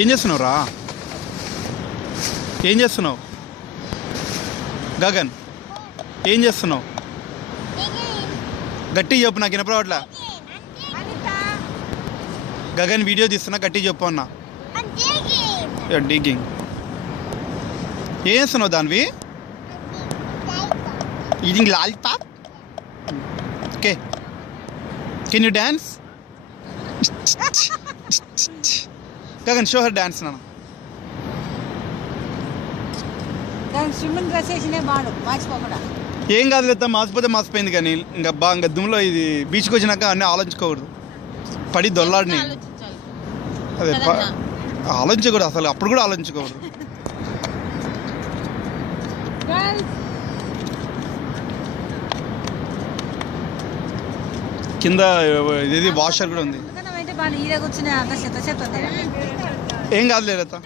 ఏం చేస్తున్నావు రా? ఏం చేస్తున్నావు గగన్? ఏం చేస్తున్నావు? గట్టి చెప్పు, నాకు వినపడట్లా. గగన్ వీడియో తీస్తున్నా, గట్టి చెప్పు అన్న. డిగ్గింగ్. ఏం చేస్తున్నావు దానివి? Eating lollipop. Okay, can you dance? Gagan show her dance నాన్న. స్విమ్మింగ్ డ్రెస్ వేసినే బాడు మార్చిపోకుండా. ఏం కాదు లేదా, మాసిపోతే మాసిపోయింది. కానీ ఇంకా బాగా దుమ్ములో ఇది బీచ్కి వచ్చినాక అన్నీ ఆలోచించుకోకూడదు. పడి దొల్లాడిని అదే ఆలోచించకూడదు అసలు, అప్పుడు కూడా ఆలోచించుకోకూడదు. కింద ఇది వాషర్ కూడా ఉంది. కూర్చుని అంత చెత్త చెత్త ఏం కాదు లేదా.